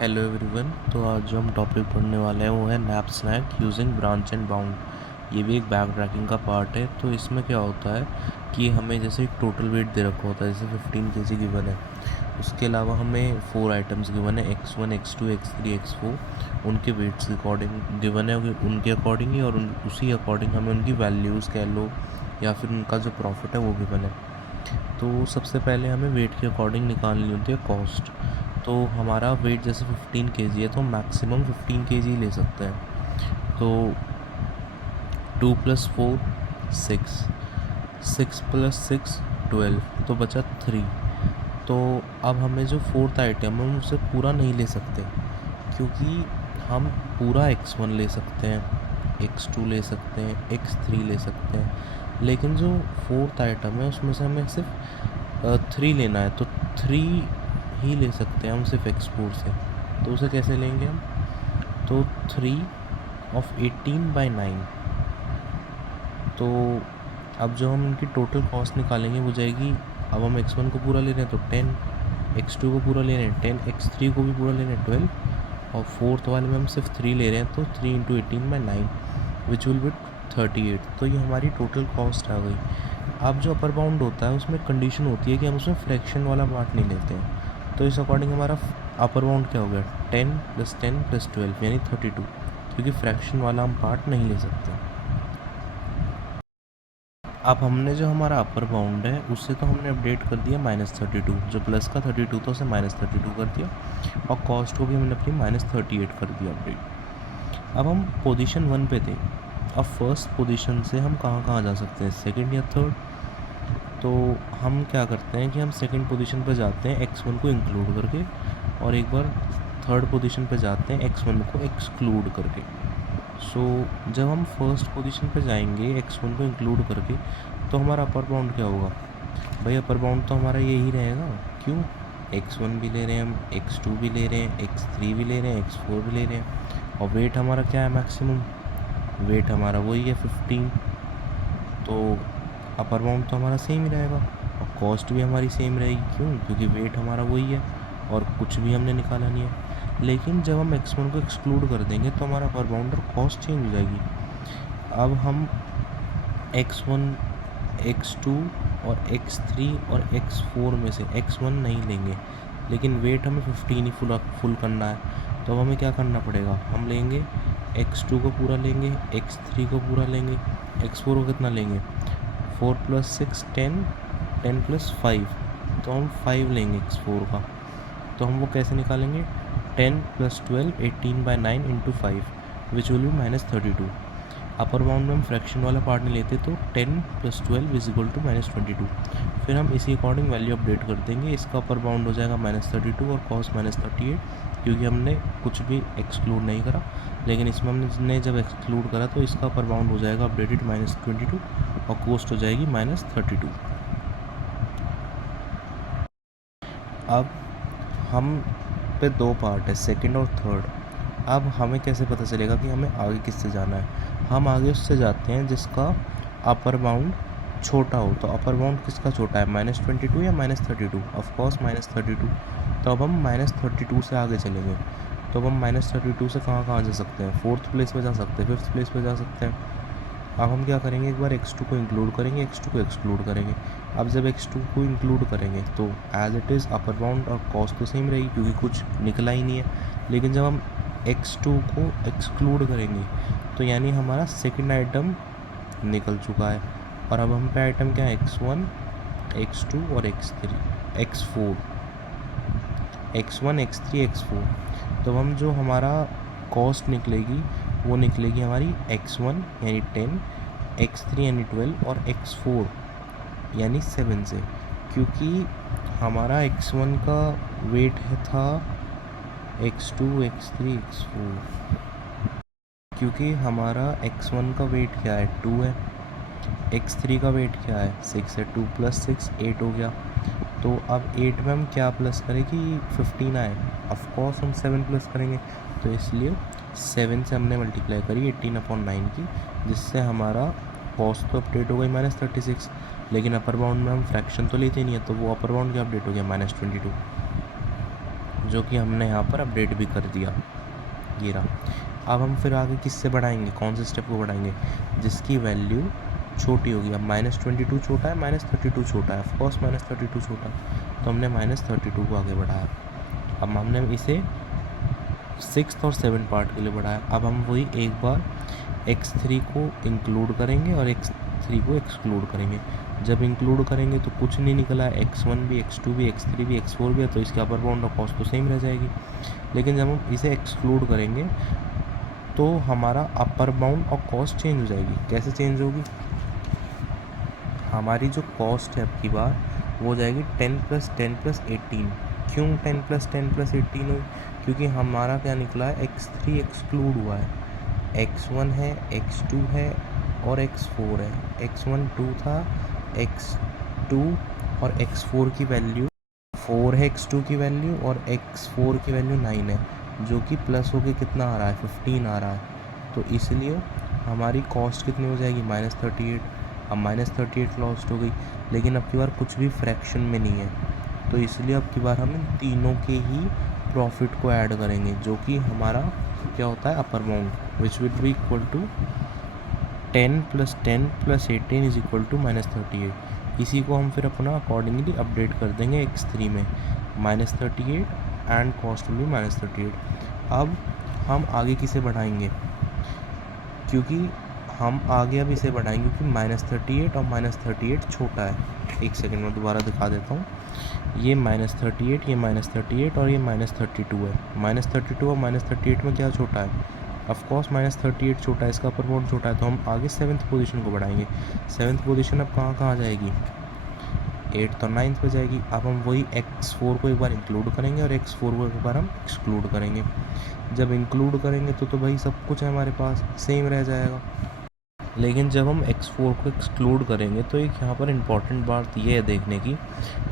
Hello everyone. तो आज जो हम टॉपिक पढ़ने वाले हैं वो है knapsack using branch and bound. ये भी एक बैक ट्रैकिंग का पार्ट है। तो इसमें क्या होता है कि हमें जैसे एक टोटल वेट दे रखा होता है, जैसे 15 केजी गिवन है। उसके अलावा हमें 4 आइटम्स गिवन है, x1 x2 x3 x4। उनके वेट्स के अकॉर्डिंग गिवन है, उनके अकॉर्डिंग ही, और उसी अकॉर्डिंग हमें उनकी वैल्यूज़ कह लो या फिर उनका जो प्रॉफिट है वो गिवन है। तो सबसे पहले हमें वेट के अकॉर्डिंग निकालनी होती है कॉस्ट। तो हमारा वेट जैसे 15 केजी है तो मैक्सिमम 15 केजी ले सकते हैं। तो 2 + 4 6, 6 + 6 12, तो बचा 3। तो अब हमें जो फोर्थ आइटम है हम उसे पूरा नहीं ले सकते, क्योंकि हम पूरा x1 ले सकते हैं, x2 ले सकते हैं, x3 ले सकते हैं, लेकिन जो फोर्थ आइटम है उसमें से हमें सिर्फ 3 लेना है। तो 3 ही ले सकते हैं हम सिर्फ x4 से। तो उसे कैसे लेंगे हम? तो 3 of 18/9। तो अब जो हम इनकी टोटल कॉस्ट निकालेंगे वो जाएगी। अब हम x1 को पूरा ले रहे हैं तो 10, x2 को पूरा ले रहे हैं 10, x3 को भी पूरा ले रहे हैं 12, और फोर्थ वाले में हम सिर्फ 3 ले रहे हैं तो 3 × 18/9 विच विल बी 38। तो ये हमारी टोटल कॉस्ट आ गई। अब जो अपर बाउंड होता है उसमें कंडीशन होती है कि हम उसमें फ्रैक्शन वाला पार्ट नहीं लेते हैं। तो इस अकॉर्डिंग हमारा अपर बाउंड क्या हो गया? 10 + 10 + 12 यानी 32, क्योंकि फ्रैक्शन वाला हम पार्ट नहीं ले सकते। अब हमने जो हमारा अपर बाउंड है उससे तो हमने अपडेट कर दिया -32, जो प्लस का 32 था उसे -32 कर दिया, और कॉस्ट को भी हमने अपनी -38 कर दिया अपडेट। अब हम पोजीशन 1 पे थे। अब फर्स्ट पोजीशन से हम कहाँ कहाँ जा सकते हैं, सेकंड या थर्ड? तो हम क्या करते हैं कि हम सेकंड पोजीशन पे जाते हैं x1 को इंक्लूड करके, और एक बार थर्ड पोजीशन पे जाते हैं x1 को एक्सक्लूड करके। सो जब हम फर्स्ट पोजीशन पे जाएंगे x1 को इंक्लूड करके, तो हमारा अपर बाउंड क्या होगा? भाई अपर बाउंड तो हमारा यही रहेगा। क्यों? x1 भी ले रहे हैं हम, x2 भी ले रहे हैं, x3 भी ले रहे हैं, x4 भी ले रहे हैं, और वेट हमारा क्या है? मैक्सिमम वेट हमारा वही है 15। तो अपर बाउंड तो हमारा सेम ही रहेगा, और कॉस्ट भी हमारी सेम रहेगी। क्यों? क्योंकि वेट हमारा वही है और कुछ भी हमने निकाला नहीं है। लेकिन जब हम x1 को एक्सक्लूड कर देंगे तो हमारा अपर बाउंड और कॉस्ट चेंज हो जाएगी। अब हम x1, x2 और x3 और x4 में से x1 नहीं लेंगे, लेकिन वेट हमें 15 ही फुल करना है। तो अब हमें क्या करना पड़ेगा? हम लेंगे x2 को पूरा लेंगे, x3 को पूरा लेंगे, x4 को कितना लेंगे? 4 + 6 10, 10 + 5, तो हम 5 लेंगे x4 का। तो हम वो कैसे निकालेंगे? 10 + 12 18/9 × 5 विच विल बी -32। अपर बाउंड में हम फ्रैक्शन वाला पार्ट नहीं लेते, तो 10 + 12 इज इक्वल टू -22। फिर हम इसी अकॉर्डिंग वैल्यू अपडेट कर देंगे। इसका अपर बाउंड हो जाएगा -32 और कॉस्ट -38, क्योंकि हमने कुछ भी एक्सक्लूड नहीं करा। लेकिन इसमें हमने जब एक्सक्लूड करा तो इसका अपर बाउंड हो जाएगा अपडेटेड -22, और कॉस्ट हो जाएगी -32। अब हम पे दो पार्ट है, सेकंड और थर्ड। अब हमें कैसे पता चलेगा कि हमें आगे किससे जाना है? हम आगे उससे जाते हैं जिसका अपर बाउंड छोटा हो। तो अपर बाउंड किसका छोटा है? -22 या -32? ऑफकोर्स -32। तो अब हम -32 से आगे चलेंगे। तो अब हम -32 से कहाँ कहाँ जा सकते हैं? फोर्थ प्लेस पे जा सकते हैं, फिफ्थ प्लेस पे जा सकते हैं। अब हम क्या करेंगे? एक बार x2 को इंक्लूड करेंगे, x2 को एक्सक्लूड करेंगे। अब जब x2 को इंक्लूड करेंगे तो as it is upper bound और कॉस्ट तो सेम रहेगी, क्योंकि कुछ निकला ही नहीं है। लेकिन जब हम x2 को एक्सक्लूड करेंगे तो यानी हमारा सेकंड आइटम निकल चुका है, और अब हम पे आइटम क्या है? x1, x2 और x4, x1 x3 x4। तो हम जो हमारा कॉस्ट निकलेगी वो निकलेगी हमारी x1 यानी 10, x3 यानी 12 और x4 यानी 7 से, क्योंकि हमारा x1 का वेट था x2 x3 x4। क्योंकि हमारा x1 का वेट क्या है? 2 है, x3 का वेट क्या है? 6 है। 2 + 6 8 हो गया। तो अब 8 में हम क्या प्लस करें कि 15 आए? ऑफकोर्स हम 7 प्लस करेंगे। तो इसलिए 7 से हमने मल्टीप्लाई करी 18/9 की, जिससे हमारा कॉस्ट तो अपडेट हो गई -36। लेकिन अपर बाउंड में हम फ्रैक्शन तो लेते नहीं है, तो वो अपर बाउंड क्या अपडेट हो गया? -22। जो कि हमने यहाँ पर अपडेट भी कर दिया, ये रहा। अब हम फिर आगे किससे बढ़ाएंगे, कौन से स्टेप को बढ़ाएंगे, जिसकी वैल्यू छोटी होगी। अब -22 छोटा है, -32 छोटा है, ऑफकोर्स -32 छोटा, तो हमने -32 को आगे बढ़ाया। अब हमने इसे 6th और 7th पार्ट के लिए बढ़ाया। अब हम वही एक बार x3 को इंक्लूड करेंगे और x3 को एक्सक्लूड करेंगे। जब इंक्लूड करेंगे तो कुछ नहीं निकला है, x1 भी, x2 भी, x3 भी, x4 भी है, तो इसके अपर बाउंड और कॉस्ट तो सेम रह जाएगी। लेकिन जब हम इसे एक्सक्लूड करेंगे तो हमारा अपर बाउंड और कॉस्ट चेंज हो जाएगी। कैसे चेंज होगी, हमारी जो कॉस्ट है अब की बार वो हो जाएगी 10 + 10 + 18। क्यों 10 + 10 + 18 हुई, क्योंकि हमारा क्या निकला है, x3 एक्सक्लूड हुआ है, x1 है, x2 है और x4 है। x1 2 था, x2 और x4 की वैल्यू 4 है, x2 की वैल्यू, और x4 की वैल्यू 9 है, जो कि प्लस होके कितना आ रहा है, 15 आ रहा है। तो इसलिए हमारी कॉस्ट कितनी हो जाएगी, -38। अब -38 लॉस्ट हो गई, लेकिन अब की बार कुछ भी फ्रैक्शन में नहीं है, तो इसलिए अब की बार हम इन तीनों के ही प्रॉफिट को ऐड करेंगे, जो कि हमारा क्या होता है, upper bound, which will be equal to 10 + 10 + 18 is equal to -38। इसी को हम फिर अपना अकॉर्डिंगली अपडेट कर देंगे x3 में, -38 एंड कॉस्ट विल बी -38। अब हम आगे किसे बढ़ाएंगे, क्योंकि हम आगे अब इसे बढ़ाएंगे क्योंकि -38 और -38 छोटा है। एक सेकंड में दोबारा दिखा देता हूँ, ये -38, ये -38 और ये -32 है। -32 और -38 में क्या छोटा है, ऑफकोर्स -38 छोटा है, इसका अपर बाउंड छोटा है, तो हम आगे 7th पोजीशन को बढ़ाएंगे। 7th पोजीशन अब कहाँ जाएगी, 8th और 9th पे जाएगी। अब हम वही x4 को एक बार इंक्लूड करेंगे और x4 को एक बार हम एक्सक्लूड करेंगे। जब इंक्लूड करेंगे तो भाई सब कुछ हमारे पास सेम रह जाएगा। लेकिन जब हम x4 को एक्सक्लूड करेंगे तो एक यहाँ पर इम्पॉर्टेंट बात ये है देखने की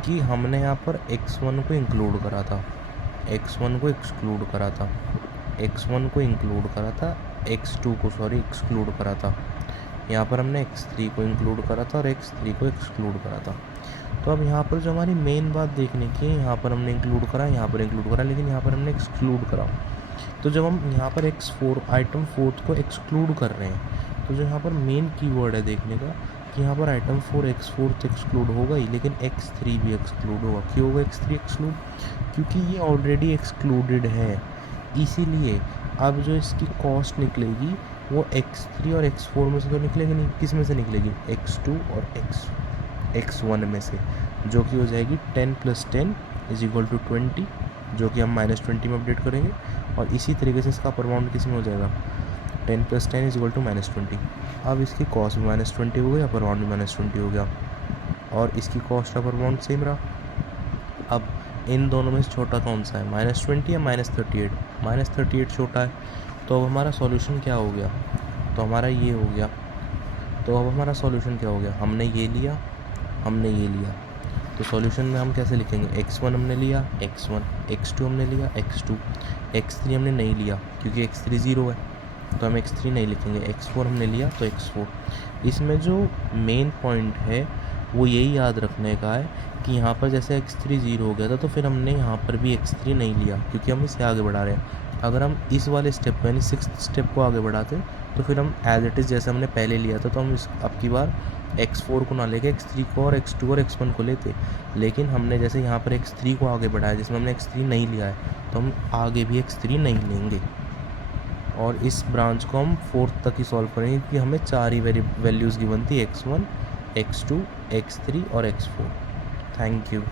कि हमने यहाँ पर x1 को इंक्लूड करा था, x1 को एक्सक्लूड करा था, x1 को इंक्लूड करा था, x2 को एक्सक्लूड करा था, यहाँ पर हमने x3 को इंक्लूड करा था और x3 को एक्सक्लूड करा था। तो अब यहाँ पर जो हमारी मेन बात देखने की है, यहाँ पर हमने इंक्लूड करा, यहाँ पर इंक्लूड करा, लेकिन यहाँ पर हमने एक्सक्लूड करा। तो जब हम यहाँ पर x4 आइटम 4th को एक्सक्लूड कर रहे हैं, तो जो यहाँ पर मेन कीवर्ड है देखने का कि यहाँ पर आइटम 4 x4 एक्सक्लूड होगा ही, लेकिन x3 भी एक्सक्लूड होगा। क्यों होगा x3 एक्सक्लूड, क्योंकि ये ऑलरेडी एक्सक्लूडेड है, इसीलिए अब जो इसकी कॉस्ट निकलेगी वो x3 और x4 में से तो निकलेगी नहीं, किस में से निकलेगी, x2 और x1 में से, जो कि हो जाएगी 10 + 10 इज इक्वल टू 20, जो कि हम -20 में अपडेट करेंगे। और इसी तरीके से इसका अपर बाउंड किस में हो जाएगा, 10 + 10 इज इक्वल टू -20। अब इसकी कॉस्ट भी -20 हो गई, अपर बाउंड भी -20 हो गया, और इसकी कॉस्ट अपर बाउंड सेम रहा। अब इन दोनों में से छोटा कौन सा है, -20 या -38, -38 छोटा है। तो अब हमारा सॉल्यूशन क्या हो गया, तो हमारा ये हो गया। तो अब हमारा सॉल्यूशन क्या हो गया, हमने ये लिया, हमने ये लिया, तो सॉल्यूशन में हम कैसे लिखेंगे, x1 हमने लिया, x1, x2 हमने लिया, x2, x3 हमने नहीं लिया क्योंकि x3 0 है, तो हम x3 नहीं लिखेंगे, x4 हमने लिया तो x4। इसमें जो मेन पॉइंट है वो यही याद रखने का है कि यहाँ पर जैसे x3 0 हो गया था, तो फिर हमने यहाँ पर भी x3 नहीं लिया क्योंकि हम इसे आगे बढ़ा रहे हैं। अगर हम इस वाले स्टेप को यानी 6th स्टेप को आगे बढ़ाते तो फिर हम एज इट इज़ जैसे हमने पहले लिया था, तो हम इस अब की बार x4 को ना लेके x3 को और x2 और x1 को लेते। लेकिन हमने जैसे यहाँ पर x3 को आगे बढ़ाया, जिसमें हमने x3 नहीं लिया है, तो हम आगे भी x3 नहीं लेंगे। और इस ब्रांच को हम 4th तक ही सॉल्व करेंगे कि हमें 4 ही वैल्यूज़ गिवन थी, x1, x2, x3 और x4। Thank you.